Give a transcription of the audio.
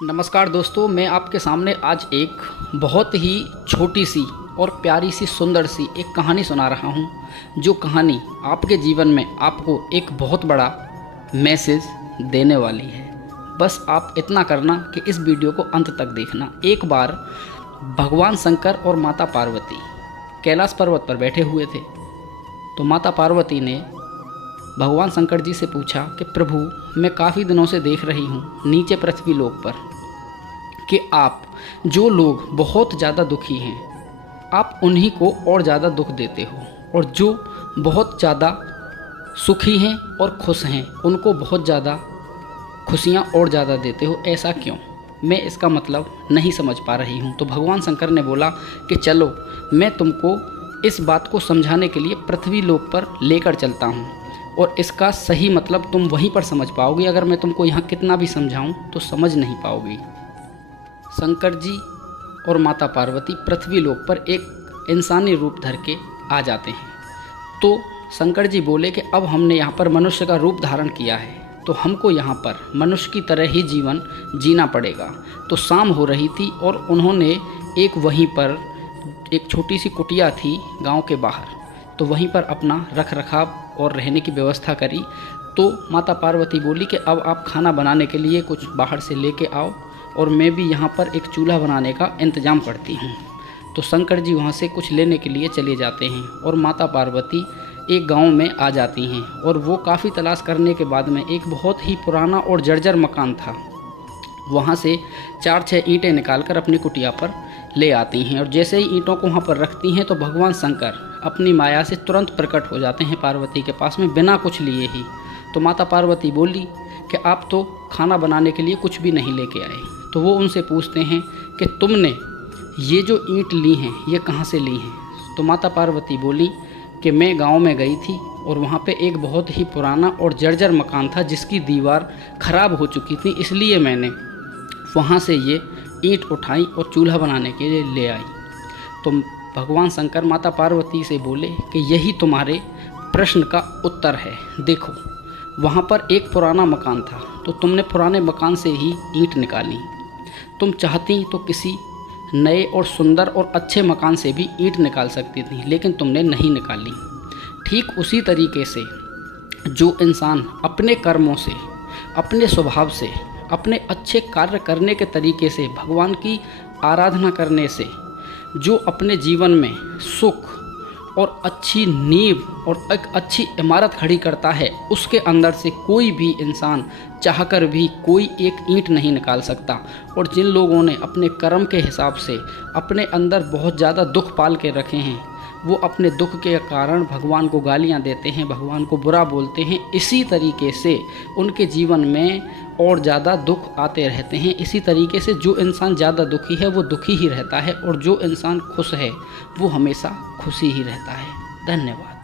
नमस्कार दोस्तों, मैं आपके सामने आज एक बहुत ही छोटी सी और प्यारी सी सुंदर सी एक कहानी सुना रहा हूँ, जो कहानी आपके जीवन में आपको एक बहुत बड़ा मैसेज देने वाली है। बस आप इतना करना कि इस वीडियो को अंत तक देखना। एक बार भगवान शंकर और माता पार्वती कैलाश पर्वत पर बैठे हुए थे, तो माता पार्वती ने भगवान शंकर जी से पूछा कि प्रभु, मैं काफ़ी दिनों से देख रही हूँ नीचे पृथ्वी लोक पर कि आप जो लोग बहुत ज़्यादा दुखी हैं, आप उन्हीं को और ज़्यादा दुख देते हो, और जो बहुत ज़्यादा सुखी हैं और खुश हैं उनको बहुत ज़्यादा खुशियाँ और ज़्यादा देते हो। ऐसा क्यों? मैं इसका मतलब नहीं समझ पा रही हूँ। तो भगवान शंकर ने बोला कि चलो, मैं तुमको इस बात को समझाने के लिए पृथ्वी लोक पर लेकर चलता हूँ, और इसका सही मतलब तुम वहीं पर समझ पाओगे। अगर मैं तुमको यहाँ कितना भी समझाऊँ तो समझ नहीं पाओगी। शंकर जी और माता पार्वती पृथ्वी लोक पर एक इंसानी रूप धर के आ जाते हैं। तो शंकर जी बोले कि अब हमने यहाँ पर मनुष्य का रूप धारण किया है, तो हमको यहाँ पर मनुष्य की तरह ही जीवन जीना पड़ेगा। तो शाम हो रही थी और उन्होंने एक वहीं पर एक छोटी सी कुटिया थी गांव के बाहर, तो वहीं पर अपना रख रखाव और रहने की व्यवस्था करी। तो माता पार्वती बोली कि अब आप खाना बनाने के लिए कुछ बाहर से लेके आओ, और मैं भी यहाँ पर एक चूल्हा बनाने का इंतज़ाम करती हूँ। तो शंकर जी वहाँ से कुछ लेने के लिए चले जाते हैं, और माता पार्वती एक गांव में आ जाती हैं। और वो काफ़ी तलाश करने के बाद में एक बहुत ही पुराना और जर्जर मकान था, वहाँ से 4-6 ईंटें निकालकर अपनी कुटिया पर ले आती हैं। और जैसे ही ईंटों को वहाँ पर रखती हैं तो भगवान शंकर अपनी माया से तुरंत प्रकट हो जाते हैं पार्वती के पास में, बिना कुछ लिए ही। तो माता पार्वती बोली कि आप तो खाना बनाने के लिए कुछ भी नहीं लेके आए। तो वो उनसे पूछते हैं कि तुमने ये जो ईंट ली हैं ये कहाँ से ली हैं? तो माता पार्वती बोली कि मैं गांव में गई थी और वहाँ पे एक बहुत ही पुराना और जर्जर मकान था जिसकी दीवार ख़राब हो चुकी थी, इसलिए मैंने वहाँ से ये ईंट उठाई और चूल्हा बनाने के लिए ले आई। तो भगवान शंकर माता पार्वती से बोले कि यही तुम्हारे प्रश्न का उत्तर है। देखो, वहाँ पर एक पुराना मकान था, तो तुमने पुराने मकान से ही ईंट निकाली। तुम चाहती तो किसी नए और सुंदर और अच्छे मकान से भी ईंट निकाल सकती थी, लेकिन तुमने नहीं निकाली। ठीक उसी तरीके से जो इंसान अपने कर्मों से, अपने स्वभाव से, अपने अच्छे कार्य करने के तरीके से, भगवान की आराधना करने से जो अपने जीवन में सुख और अच्छी नींव और एक अच्छी इमारत खड़ी करता है, उसके अंदर से कोई भी इंसान चाहकर भी कोई एक ईंट नहीं निकाल सकता। और जिन लोगों ने अपने कर्म के हिसाब से अपने अंदर बहुत ज़्यादा दुख पाल के रखे हैं, वो अपने दुख के कारण भगवान को गालियां देते हैं, भगवान को बुरा बोलते हैं। इसी तरीके से उनके जीवन में और ज़्यादा दुख आते रहते हैं। इसी तरीके से जो इंसान ज़्यादा दुखी है वो दुखी ही रहता है, और जो इंसान खुश है वो हमेशा खुशी ही रहता है। धन्यवाद।